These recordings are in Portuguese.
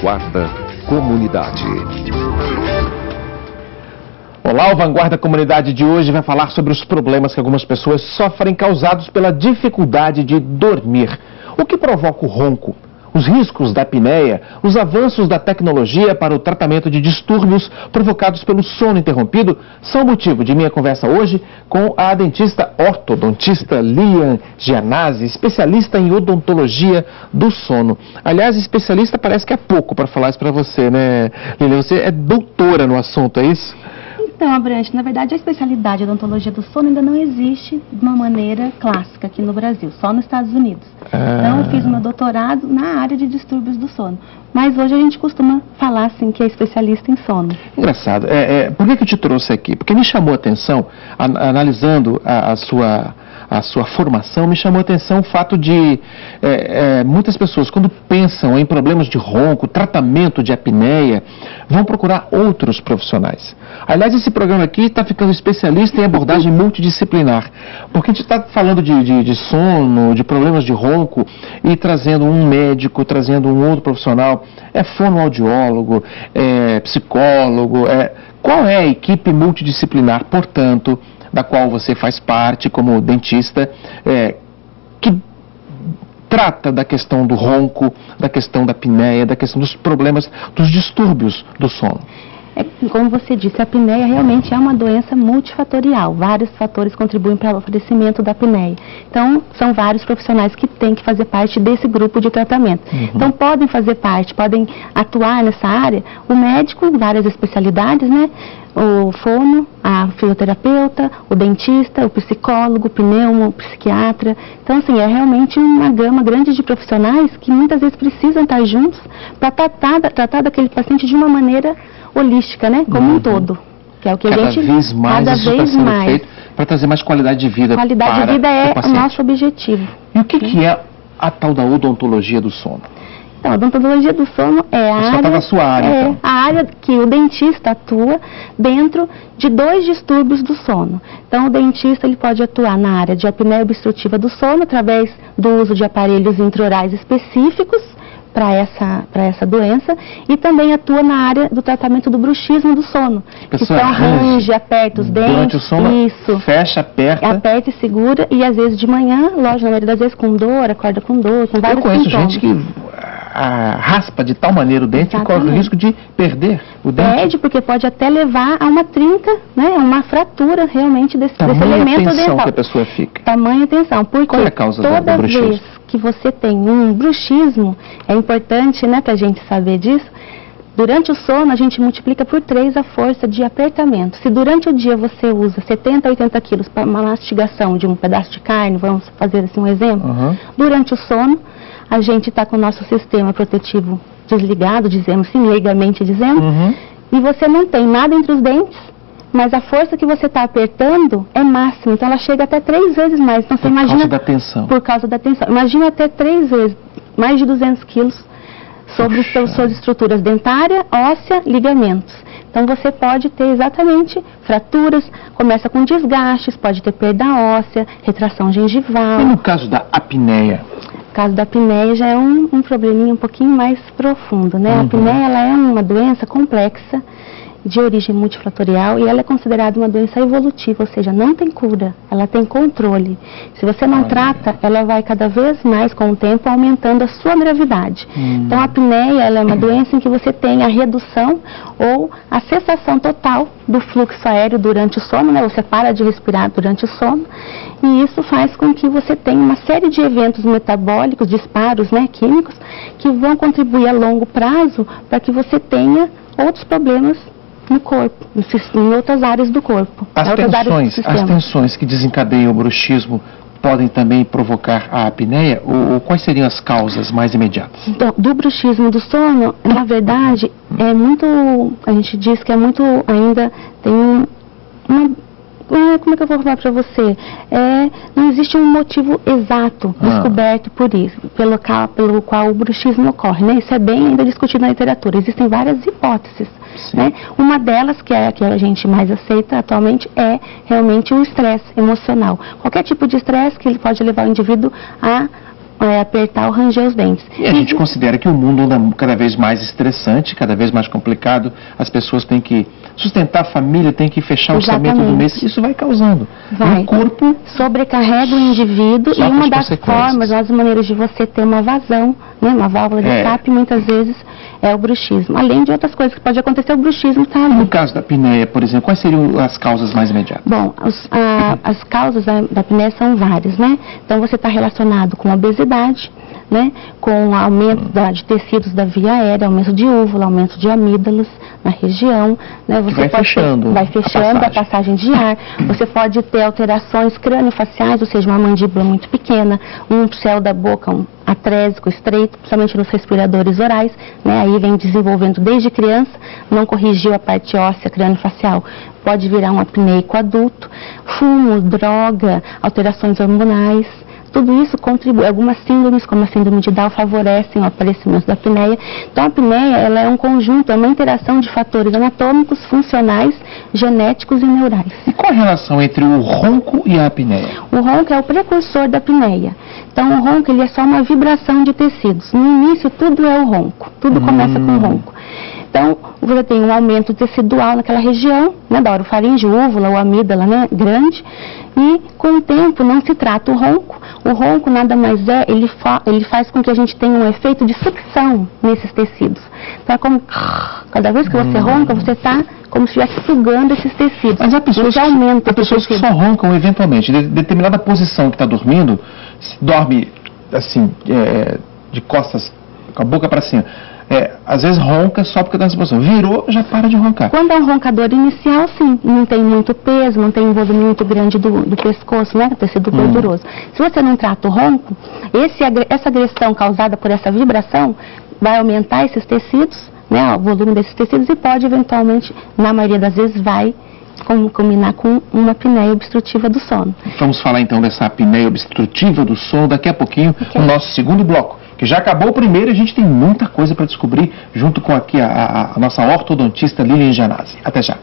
Vanguarda Comunidade. Olá, o Vanguarda Comunidade de hoje vai falar sobre os problemas que algumas pessoas sofrem causados pela dificuldade de dormir. O que provoca o ronco? Os riscos da apneia, os avanços da tecnologia para o tratamento de distúrbios provocados pelo sono interrompido são motivo de minha conversa hoje com a dentista ortodontista Lilian Gianazzi, especialista em odontologia do sono. Aliás, especialista parece que é pouco para falar isso para você, né, Lilian? Você é doutora no assunto, é isso? Então, Abrantes, na verdade a especialidade de odontologia do sono ainda não existe de uma maneira clássica aqui no Brasil, só nos Estados Unidos. Então eu fiz meu doutorado na área de distúrbios do sono. Mas hoje a gente costuma falar assim que é especialista em sono. Engraçado. Por que eu te trouxe aqui? Porque me chamou a atenção, analisando a sua formação, me chamou a atenção o fato de muitas pessoas, quando pensam em problemas de ronco, tratamento de apneia, vão procurar outros profissionais. Aliás, esse programa aqui está ficando especialista em abordagem multidisciplinar, porque a gente está falando de sono, de problemas de ronco, e trazendo um médico, trazendo um outro profissional, fonoaudiólogo, psicólogo. Qual é a equipe multidisciplinar, portanto, da qual você faz parte como dentista, que trata da questão do ronco, da questão da apneia, da questão dos problemas, dos distúrbios do sono? Como você disse, a apneia realmente é uma doença multifatorial. Vários fatores contribuem para o aparecimento da apneia. Então, são vários profissionais que têm que fazer parte desse grupo de tratamento. Então, podem fazer parte, podem atuar nessa área o médico, várias especialidades, né? O fono, a fisioterapeuta, o dentista, o psicólogo, o pneumo, o psiquiatra. Então, assim, é realmente uma gama grande de profissionais que muitas vezes precisam estar juntos para tratar daquele paciente de uma maneira holística, né? Como um todo. Que é o que a gente cada vez mais feito para trazer mais qualidade de vida. Qualidade de vida é o nosso objetivo. E o que é a tal da odontologia do sono? Então, a odontologia do sono é a área que o dentista atua dentro de 2 distúrbios do sono. Então, o dentista ele pode atuar na área de apneia obstrutiva do sono através do uso de aparelhos intraorais específicos para essa doença, e também atua na área do tratamento do bruxismo do sono, que são range, aperta os dentes, durante o sono, isso, fecha, aperta e segura, e às vezes de manhã, lógico, na maioria das vezes com dor, acorda com dor, com vários sintomas. Eu conheço gente que raspa de tal maneira o dente que corre o risco de perder o dente. Perde, porque pode até levar a uma trinca, né, uma fratura realmente desse elemento dental. Tamanha tensão que a pessoa fica. Tamanha tensão, porque qual é a causa toda do bruxismo? Vez que você tem um bruxismo, é importante, né, pra gente saber disso. Durante o sono, a gente multiplica por 3 a força de apertamento. Se durante o dia você usa 70 a 80 quilos para uma mastigação de um pedaço de carne, vamos fazer assim um exemplo, durante o sono, a gente está com o nosso sistema protetivo desligado, dizemos assim, leigamente dizendo, e você não tem nada entre os dentes, mas a força que você está apertando é máxima, então ela chega até 3 vezes mais. Então, você imagina, causa da tensão. Por causa da tensão. Imagina até 3 vezes, mais de 200 quilos sobre suas estruturas dentária, óssea, ligamentos. Então você pode ter exatamente fraturas, começa com desgastes, pode ter perda óssea, retração gengival. E no caso da apneia? O caso da apneia já é um probleminha um pouquinho mais profundo, né? A apneia ela é uma doença complexa, de origem multifatorial, e ela é considerada uma doença evolutiva, ou seja, não tem cura, ela tem controle. Se você não trata, ela vai cada vez mais, com o tempo, aumentando a sua gravidade. Então, a apneia ela é uma doença em que você tem a redução ou a cessação total do fluxo aéreo durante o sono, né? Você para de respirar durante o sono, e isso faz com que você tenha uma série de eventos metabólicos, disparos, né, químicos, que vão contribuir a longo prazo para que você tenha outros problemas no corpo, em outras áreas do corpo. As tensões que desencadeiam o bruxismo podem também provocar a apneia? Ou quais seriam as causas mais imediatas? Então, do bruxismo do sono, na verdade, a gente diz que é muito, ainda tem como é que eu vou falar para você? Não existe um motivo exato descoberto por isso, pelo qual o bruxismo ocorre, né? Isso é bem ainda discutido na literatura. Existem várias hipóteses, né? Uma delas, que é a que a gente mais aceita atualmente, é realmente o estresse emocional. Qualquer tipo de estresse que ele pode levar o indivíduo a apertar ou ranger os dentes. E a gente considera que o mundo anda cada vez mais estressante, cada vez mais complicado, as pessoas têm que sustentar a família, têm que fechar o orçamento do mês, isso vai causando. Vai. O corpo sobrecarrega o indivíduo e uma das formas, das maneiras de você ter uma vazão, né, uma válvula de escape, muitas vezes é o bruxismo. Além de outras coisas que pode acontecer, o bruxismo está ali. No caso da apneia, por exemplo, quais seriam as causas mais imediatas? Bom, as causas da apneia são várias, né? Então você está relacionado com obesidade, né, com aumento de tecidos da via aérea, aumento de úvula, aumento de amígdalos na região, né, você vai fechando a passagem de ar, você pode ter alterações crâniofaciais, ou seja, uma mandíbula muito pequena, um céu da boca atrésico, estreito, principalmente nos respiradores orais, né, aí vem desenvolvendo desde criança, não corrigiu a parte óssea crâniofacial, pode virar um apneico adulto, fumo, droga, alterações hormonais. Tudo isso contribui. Algumas síndromes, como a síndrome de Down, favorecem o aparecimento da apneia. Então, a apneia ela é um conjunto, é uma interação de fatores anatômicos, funcionais, genéticos e neurais. E qual a relação entre o ronco e a apneia? O ronco é o precursor da apneia. Então, o ronco ele é só uma vibração de tecidos. No início, tudo é o ronco. Tudo começa com o ronco. Então, você tem um aumento tecidual naquela região, né, da orofaringe, úvula ou amígdala, né, grande, e com o tempo não se trata o ronco. O ronco nada mais é, ele faz com que a gente tenha um efeito de sucção nesses tecidos. Então é como, cada vez que você ronca, você está como se estivesse sugando esses tecidos. Mas há pessoas que só roncam eventualmente, de determinada posição que está dormindo, dorme assim, de costas, com a boca para cima. Às vezes ronca só porque está nessa posição. Virou, já para de roncar. Quando é um roncador inicial, sim, não tem muito peso, não tem um volume muito grande do pescoço, né, do tecido gorduroso. Se você não trata o ronco, essa agressão causada por essa vibração vai aumentar esses tecidos, né, o volume desses tecidos e pode eventualmente, na maioria das vezes, vai combinar com uma apneia obstrutiva do sono. Vamos falar então dessa apneia obstrutiva do sono daqui a pouquinho, no nosso segundo bloco. Que já acabou o primeiro e a gente tem muita coisa para descobrir junto com aqui a nossa ortodontista Lilian Janazzi. Até já.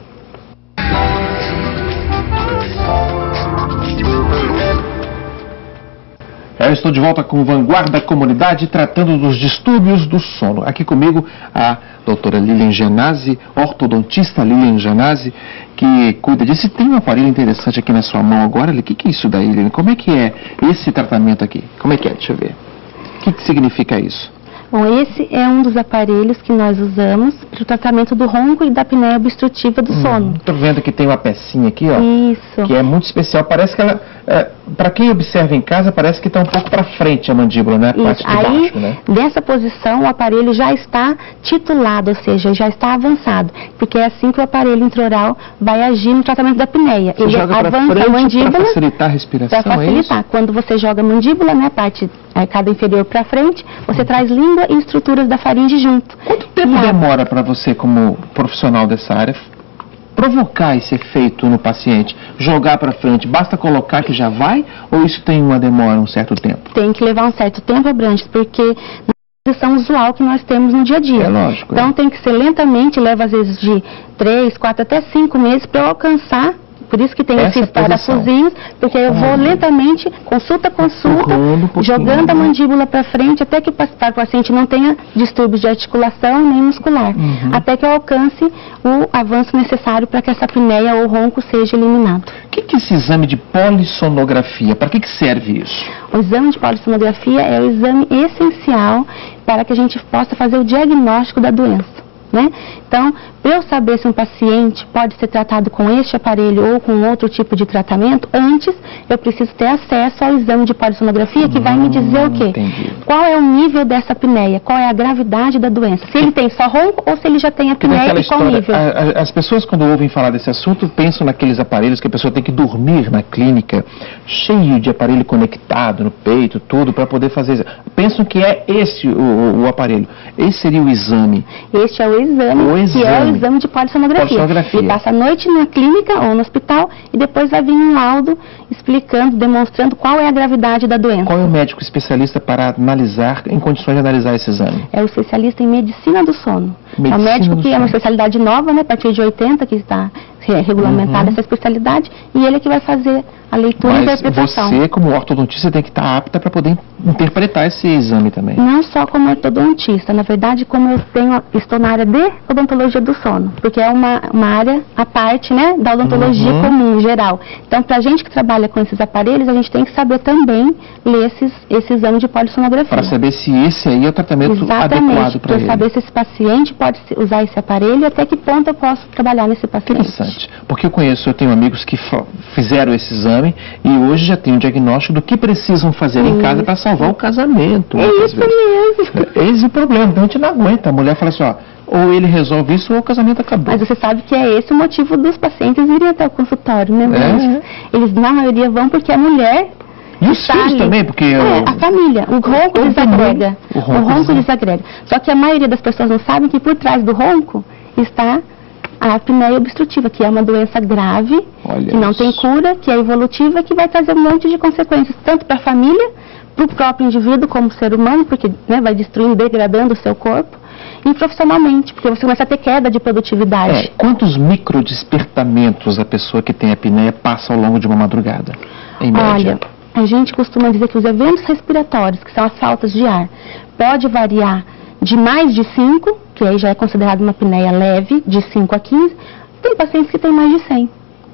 Eu estou de volta com Vanguarda Comunidade, tratando dos distúrbios do sono. Aqui comigo a doutora Lilian Janazzi, ortodontista Lilian Janazzi, que cuida disso. E tem um aparelho interessante aqui na sua mão agora. O que é isso daí, Lilian? Como é que é esse tratamento aqui? Como é que é? Deixa eu ver. O que significa isso? Bom, esse é um dos aparelhos que nós usamos para o tratamento do ronco e da apneia obstrutiva do sono. Estou vendo que tem uma pecinha aqui, ó. Isso. Que é muito especial. Parece que ela, para quem observa em casa, parece que está um pouco para frente a mandíbula, né? A parte de baixo, né? Nessa posição, o aparelho já está titulado, ou seja, já está avançado. Porque é assim que o aparelho intraoral vai agir no tratamento da apneia. Ele joga avança a mandíbula para facilitar a respiração, para facilitar. Quando você joga a mandíbula, né, a parte cada inferior para frente, você traz língua e estruturas da faringe junto. Quanto tempo demora para você, como profissional dessa área, provocar esse efeito no paciente? Jogar para frente, basta colocar que já vai? Ou isso tem uma demora, um certo tempo? Tem que levar um certo tempo, Abrantes, porque não é a posição usual que nós temos no dia a dia. É lógico. Então tem que ser lentamente, leva às vezes de 3, 4 até 5 meses para eu alcançar. Por isso que tem esses parafusinhos, porque eu vou lentamente, consulta a consulta, jogando a mandíbula para frente, até que o paciente não tenha distúrbios de articulação nem muscular, até que eu alcance o avanço necessário para que essa apneia ou ronco seja eliminado. O que é esse exame de polissonografia? Para que serve isso? O exame de polissonografia é o exame essencial para que a gente possa fazer o diagnóstico da doença. Né? Então, para eu saber se um paciente pode ser tratado com este aparelho ou com outro tipo de tratamento, antes eu preciso ter acesso ao exame de polissonografia que vai me dizer o quê? Entendi. Qual é o nível dessa apneia? Qual é a gravidade da doença? Se ele tem só ronco ou se ele já tem apneia e qual nível? As pessoas, quando ouvem falar desse assunto, pensam naqueles aparelhos que a pessoa tem que dormir na clínica, cheio de aparelho conectado no peito, tudo, para poder fazer. Pensam que é esse o aparelho. Esse seria o exame. Este é o exame, que é o exame de polissonografia. Ele passa a noite na clínica ou no hospital e depois vai vir um laudo explicando, demonstrando qual é a gravidade da doença. Qual é o médico especialista para analisar, em condições de analisar esse exame? É o especialista em medicina do sono. É o médico que é uma especialidade nova, né, a partir de 80, que está regulamentada essa especialidade, e ele é que vai fazer a leitura e a interpretação. Você, como ortodontista, tem que estar apta para poder interpretar esse exame também. Não só como ortodontista, na verdade, como estou na área de odontologia do sono, porque é uma área à parte, né, da odontologia comum, geral. Então, para a gente que trabalha com esses aparelhos, a gente tem que saber também ler esse exame de polissonografia. Para saber se esse aí é o tratamento adequado para ele. Para saber se esse paciente pode usar esse aparelho e até que ponto eu posso trabalhar nesse paciente. Interessante, porque eu tenho amigos que fizeram esse exame e hoje já tem um diagnóstico do que precisam fazer em casa para salvar o casamento. É isso mesmo. Esse é o problema, então a gente não aguenta. A mulher fala assim, ó, ou ele resolve isso ou o casamento acabou. Mas você sabe que é esse o motivo dos pacientes irem até o consultório, né, médico? Eles, na maioria, vão porque a mulher... E os filhos também, porque... a família. O ronco desagrega. O ronco desagrega. Só que a maioria das pessoas não sabem que por trás do ronco está a apneia obstrutiva, que é uma doença grave, que não tem cura, que é evolutiva, que vai trazer um monte de consequências, tanto para a família, para o próprio indivíduo como ser humano, porque vai destruindo, degradando o seu corpo, e profissionalmente, porque você começa a ter queda de produtividade. Quantos microdespertamentos a pessoa que tem apneia passa ao longo de uma madrugada, em média? Olha, a gente costuma dizer que os eventos respiratórios, que são as faltas de ar, pode variar de mais de 5, que aí já é considerado uma apneia leve, de 5 a 15, tem pacientes que têm mais de 100.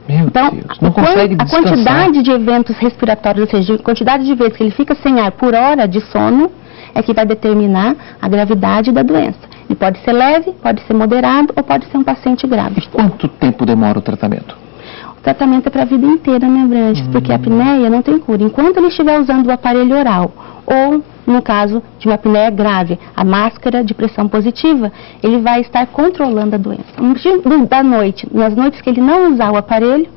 Meu Deus, não consegue descansar. A quantidade de eventos respiratórios, ou seja, a quantidade de vezes que ele fica sem ar por hora de sono, é que vai determinar a gravidade da doença. Ele pode ser leve, pode ser moderado ou pode ser um paciente grave. E quanto tempo demora o tratamento? O tratamento é para a vida inteira, né, Branches? Porque a apneia não tem cura. Enquanto ele estiver usando o aparelho oral, ou, no caso de uma apneia grave, a máscara de pressão positiva, ele vai estar controlando a doença. Nas noites que ele não usar o aparelho,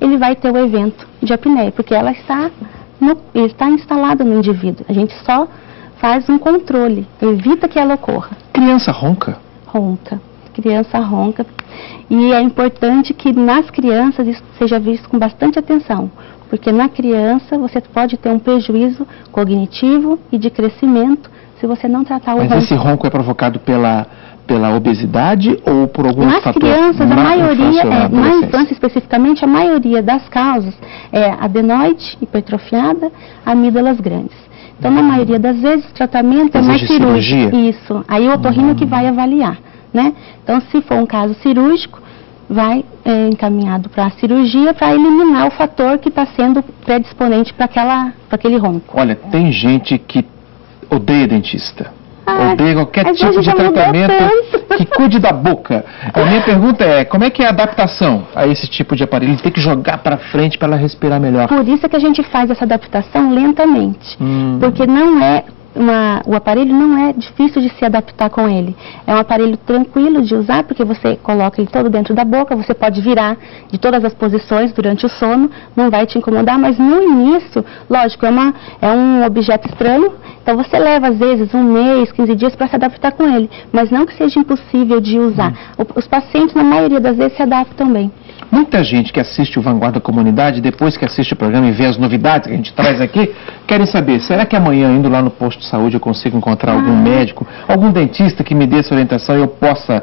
ele vai ter o evento de apneia, porque ela está instalada no indivíduo. A gente só faz um controle, evita que ela ocorra. Criança ronca? Ronca. Criança ronca. E é importante que nas crianças isso seja visto com bastante atenção, porque na criança você pode ter um prejuízo cognitivo e de crescimento se você não tratar o ronco. Mas esse ronco é provocado pela obesidade ou por algum fator? Nas crianças, a maioria, na infância especificamente, a maioria das causas é adenoide hipertrofiada, amígdalas grandes. Então, na maioria das vezes, o tratamento é mais cirúrgico. Isso. Aí o otorrino que vai avaliar, né? Então, se for um caso cirúrgico, vai encaminhado para a cirurgia para eliminar o fator que está sendo predisponente para aquele ronco. Olha, tem gente que odeia dentista. Odeia qualquer tipo de tratamento que cuide da boca. A minha pergunta é, como é que é a adaptação a esse tipo de aparelho? Tem que jogar para frente para ela respirar melhor. Por isso é que a gente faz essa adaptação lentamente. Porque o aparelho não é difícil de se adaptar com ele. É um aparelho tranquilo de usar, porque você coloca ele todo dentro da boca, você pode virar de todas as posições durante o sono, não vai te incomodar, mas no início, lógico, é um objeto estranho, então você leva às vezes 1 mês, 15 dias para se adaptar com ele, mas não que seja impossível de usar. Os pacientes, na maioria das vezes, se adaptam bem. Muita gente que assiste o Vanguarda Comunidade, depois que assiste o programa e vê as novidades que a gente traz aqui, querem saber, será que amanhã, indo lá no posto de saúde, eu consigo encontrar algum médico, algum dentista que me dê essa orientação e eu possa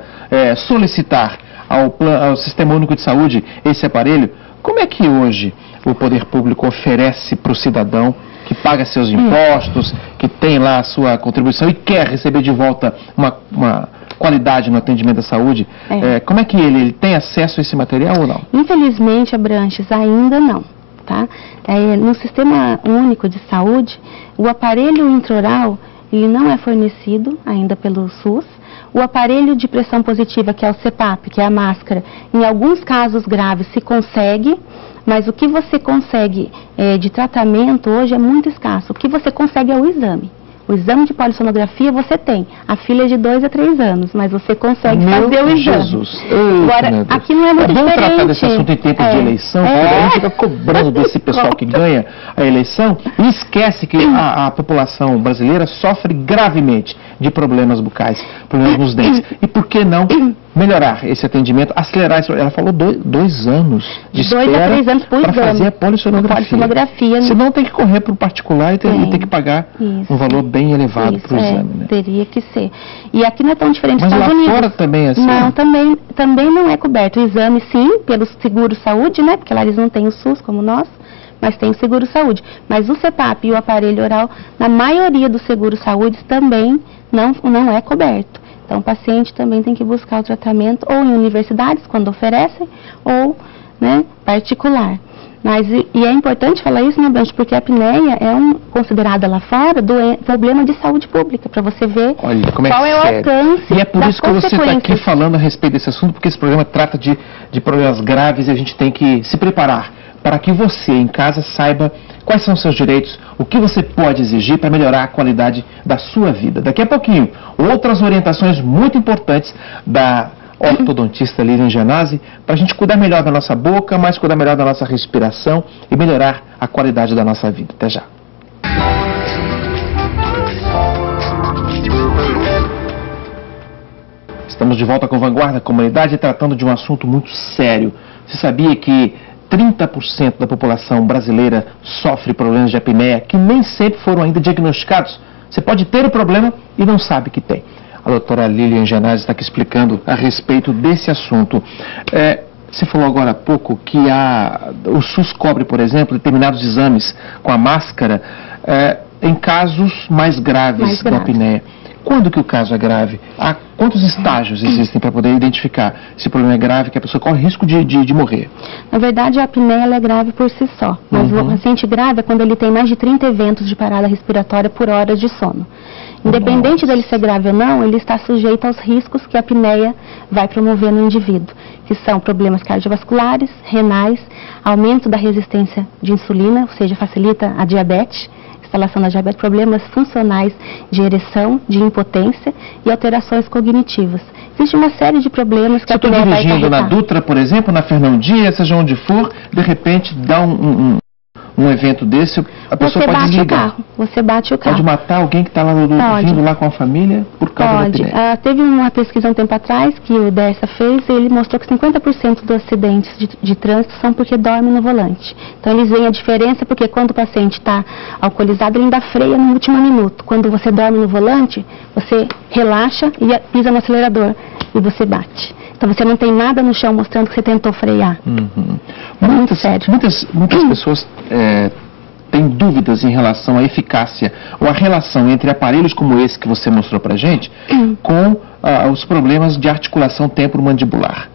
solicitar ao Sistema Único de Saúde esse aparelho? Como é que hoje o poder público oferece para o cidadão que paga seus impostos, que tem lá a sua contribuição e quer receber de volta uma qualidade no atendimento da saúde, como é que ele tem acesso a esse material ou não? Infelizmente, Abranches, ainda não. Tá? No Sistema Único de Saúde, o aparelho intraoral ele não é fornecido ainda pelo SUS. O aparelho de pressão positiva, que é o CPAP, que é a máscara, em alguns casos graves se consegue, mas o que você consegue de tratamento hoje é muito escasso. O que você consegue é o exame. O exame de polissonografia você tem. A filha é de 2 a 3 anos, mas você consegue fazer o exame. Jesus. Agora, aqui não é muito diferente. Vamos tratar desse assunto em tempo de eleição, porque a gente fica cobrando desse pessoal que ganha a eleição e esquece que a população brasileira sofre gravemente de problemas bucais, problemas nos dentes. E por que não melhorar esse atendimento, acelerar isso? Ela falou 2 anos de espera 2 a 3 anos por para exame. fazer a polissonografia. Senão tem que correr para o particular e ter que pagar um valor bem elevado para o exame. Né? Teria que ser. E aqui não é tão diferente dos Estados Estados Unidos. Fora também é assim? Não, também não é coberto. O exame, sim, pelo seguro saúde, né? Porque lá eles não têm o SUS como nós. mas tem o seguro-saúde. Mas o CPAP e o aparelho oral, na maioria dos seguros-saúde, também não é coberto. Então, o paciente também tem que buscar o tratamento ou em universidades, quando oferecem, ou, né, particular. Mas, e é importante falar isso, né, Blanche, porque a apneia é considerada lá fora problema de saúde pública, para você ver qual é o alcance. E é por isso que você está aqui falando a respeito desse assunto, porque esse programa trata de problemas graves e a gente tem que se preparar para que você, em casa, saiba quais são os seus direitos, o que você pode exigir para melhorar a qualidade da sua vida. Daqui a pouquinho, outras orientações muito importantes da ortodontista Lilian Genasi, para a gente cuidar melhor da nossa boca, mas cuidar melhor da nossa respiração e melhorar a qualidade da nossa vida. Até já. Estamos de volta com Vanguarda Comunidade, tratando de um assunto muito sério. Você sabia que 30% da população brasileira sofre problemas de apneia que nem sempre foram ainda diagnosticados? Você pode ter o problema e não sabe que tem. A doutora Lilian Genasi está aqui explicando a respeito desse assunto. Você falou agora há pouco que o SUS cobre, por exemplo, determinados exames com a máscara em casos mais graves da apneia. Quando que o caso é grave? Há quantos estágios existem para poder identificar se o problema é grave, que a pessoa corre risco de morrer? Na verdade, a apneia ela é grave por si só. Mas o paciente grave é quando ele tem mais de 30 eventos de parada respiratória por horas de sono. Independente dele ser grave ou não, ele está sujeito aos riscos que a apneia vai promover no indivíduo, que são problemas cardiovasculares, renais, aumento da resistência de insulina, ou seja, facilita a diabetes, instalação da diabetes, problemas funcionais de ereção, de impotência e alterações cognitivas. Existe uma série de problemas que a apneia vai acarretar. Se eu estou dirigindo na Dutra, por exemplo, na Fernão Dias, seja onde for, de repente dá um evento desse, a pessoa pode desligar. Você bate o carro. Pode matar alguém que está lá vindo lá com a família por causa da apneia. Teve uma pesquisa um tempo atrás que o DERSA fez e ele mostrou que 50% dos acidentes de trânsito são porque dorme no volante. Então eles veem a diferença porque quando o paciente está alcoolizado, ele ainda freia no último minuto. Quando você dorme no volante, você relaxa e pisa no acelerador e você bate. Então você não tem nada no chão mostrando que você tentou frear. É muito sério. Muitas pessoas têm dúvidas em relação à eficácia ou à relação entre aparelhos como esse que você mostrou pra gente com os problemas de articulação temporomandibular.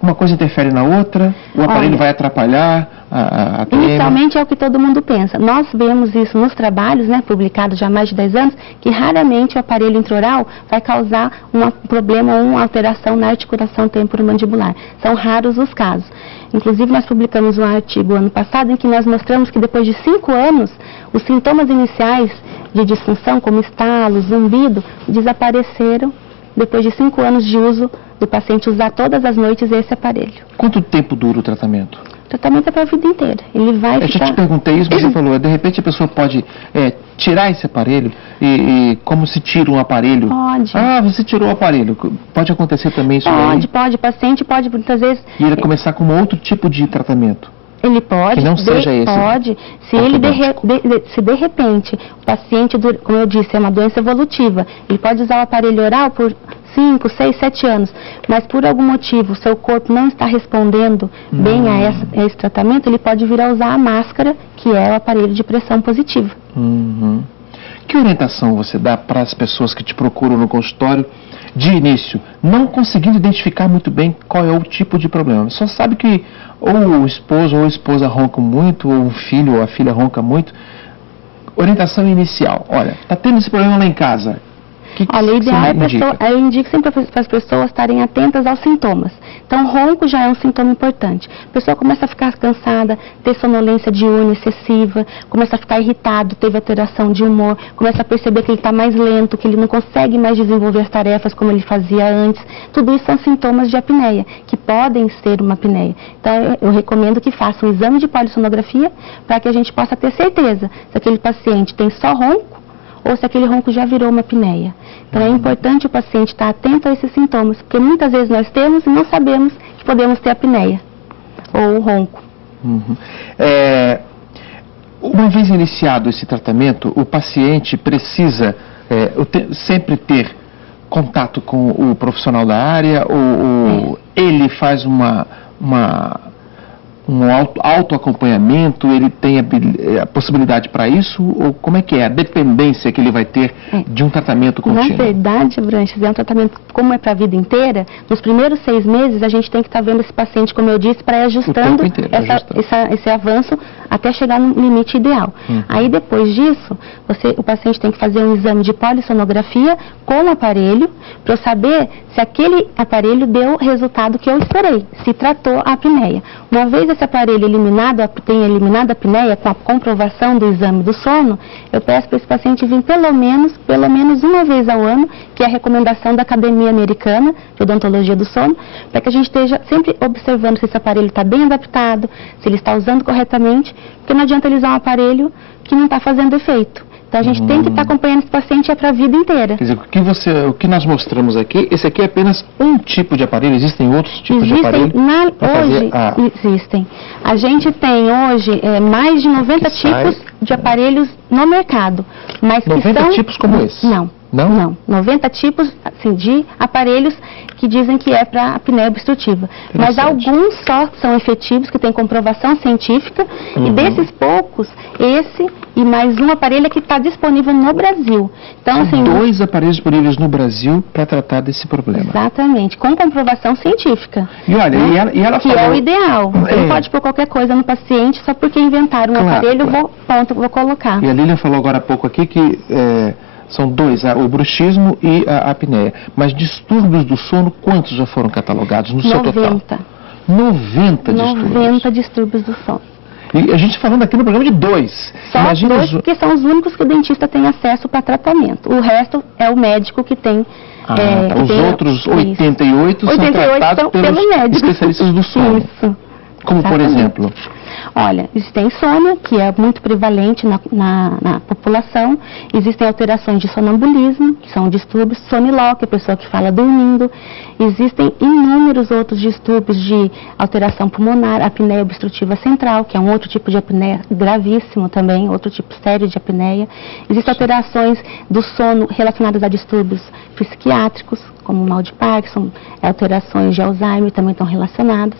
Uma coisa interfere na outra, o aparelho vai atrapalhar a Inicialmente é o que todo mundo pensa. Nós vemos isso nos trabalhos, né, publicados já há mais de 10 anos, que raramente o aparelho intraoral vai causar um problema ou uma alteração na articulação temporomandibular. São raros os casos. Inclusive, nós publicamos um artigo ano passado em que nós mostramos que depois de 5 anos, os sintomas iniciais de disfunção, como estalo, zumbido, desapareceram depois de 5 anos de uso do paciente usar todas as noites esse aparelho. Quanto tempo dura o tratamento? O tratamento é para a vida inteira. Ele vai Eu já te perguntei isso, mas você falou, de repente a pessoa pode tirar esse aparelho e como se tira um aparelho? Pode. Você tirou o aparelho. Pode acontecer também isso aí? Pode. O paciente pode, muitas vezes... E ele começar com outro tipo de tratamento? Ele pode, que não seja esse. Pode, se ele de repente, o paciente, como eu disse, é uma doença evolutiva, ele pode usar o aparelho oral por 5, 6, 7 anos, mas por algum motivo o seu corpo não está respondendo bem a esse tratamento, ele pode vir a usar a máscara, que é o aparelho de pressão positiva. Que orientação você dá para as pessoas que te procuram no consultório de início, não conseguindo identificar muito bem qual é o tipo de problema? Só sabe que ou o esposo ou a esposa ronca muito, ou o filho ou a filha ronca muito. Orientação inicial. Olha, está tendo esse problema lá em casa. Olha, o ideal eu indico sempre para as pessoas estarem atentas aos sintomas. Então, ronco já é um sintoma importante. A pessoa começa a ficar cansada, ter sonolência diurna excessiva, começa a ficar irritado, teve alteração de humor, começa a perceber que ele está mais lento, que ele não consegue mais desenvolver as tarefas como ele fazia antes. Tudo isso são sintomas de apneia, que podem ser uma apneia. Então, eu recomendo que faça um exame de polissonografia para que a gente possa ter certeza se aquele paciente tem só ronco ou se aquele ronco já virou uma apneia. Então é importante o paciente estar atento a esses sintomas, porque muitas vezes nós temos e não sabemos que podemos ter apneia ou ronco. Uma vez iniciado esse tratamento, o paciente precisa sempre ter contato com o profissional da área ou ele faz autoacompanhamento, ele tem a possibilidade para isso? Ou como é que é a dependência que ele vai ter de um tratamento contínuo? Na verdade, Branches, é um tratamento, como é para a vida inteira, nos primeiros 6 meses a gente tem que estar vendo esse paciente, como eu disse, para ir ajustando esse avanço até chegar no limite ideal. Aí depois disso, o paciente tem que fazer um exame de polissonografia com o aparelho, para eu saber se aquele aparelho deu o resultado que eu esperei, se tratou a apneia. Uma vez esse aparelho tenha eliminado a apneia com a comprovação do exame do sono, eu peço para esse paciente vir pelo menos uma vez ao ano, que é a recomendação da Academia Americana de Odontologia do Sono, para que a gente esteja sempre observando se esse aparelho está bem adaptado, se ele está usando corretamente, porque não adianta ele usar um aparelho que não está fazendo efeito. Então a gente tem que estar acompanhando esse paciente para a vida inteira. Quer dizer, o que nós mostramos aqui, esse aqui é apenas um tipo de aparelho, existem outros tipos de aparelho? Existem. A gente tem hoje mais de 90 tipos de aparelhos no mercado. Mas 90 tipos como esse? Não. 90 tipos assim, de aparelhos que dizem que é para apneia obstrutiva. Mas alguns só são efetivos, que têm comprovação científica, e desses poucos, esse e mais um aparelho é que está disponível no Brasil. Então, assim, 2 aparelhos disponíveis no Brasil para tratar desse problema. Exatamente, com comprovação científica. E olha, né? e ela que falou... é o ideal. Você não pode pôr qualquer coisa no paciente só porque inventaram um aparelho, vou colocar. E a Lilian falou agora há pouco aqui que... são 2, o bruxismo e a apneia. Mas distúrbios do sono, quantos já foram catalogados no seu total? 90 distúrbios. 90 distúrbios do sono. E a gente falando aqui no programa de 2. Só 2, porque são os únicos que o dentista tem acesso para tratamento. O resto é o médico que tem... os outros 88 são tratados pelos especialistas do sono. Isso. Como, por exemplo? Olha, existe a insônia, que é muito prevalente na população. Existem alterações de sonambulismo, que são distúrbios, soniló, que é a pessoa que fala dormindo. Existem inúmeros outros distúrbios de alteração pulmonar, apneia obstrutiva central, que é um outro tipo de apneia gravíssimo também, outro tipo sério de apneia. Existem alterações do sono relacionadas a distúrbios psiquiátricos, como o mal de Parkinson, alterações de Alzheimer também estão relacionadas.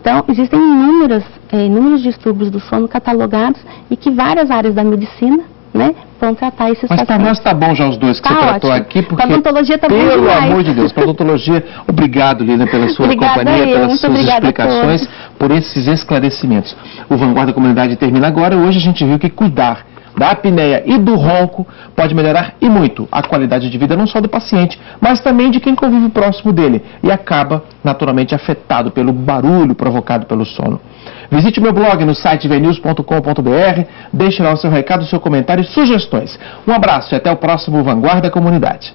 Então, existem inúmeros distúrbios do sono catalogados e que várias áreas da medicina, né, vão tratar esses pacientes. Mas para nós está bom já os 2 que você tratou aqui, porque, a odontologia está bom demais. Pelo amor de Deus, para a odontologia, obrigado, Lilian, pela sua companhia, pelas suas explicações, por esses esclarecimentos. O Vanguarda Comunidade termina agora e hoje a gente viu que cuidar da apneia e do ronco pode melhorar e muito a qualidade de vida não só do paciente, mas também de quem convive próximo dele e acaba naturalmente afetado pelo barulho provocado pelo sono. Visite meu blog no site vnews.com.br, deixe lá o seu recado, o seu comentário e sugestões. Um abraço e até o próximo Vanguarda Comunidade.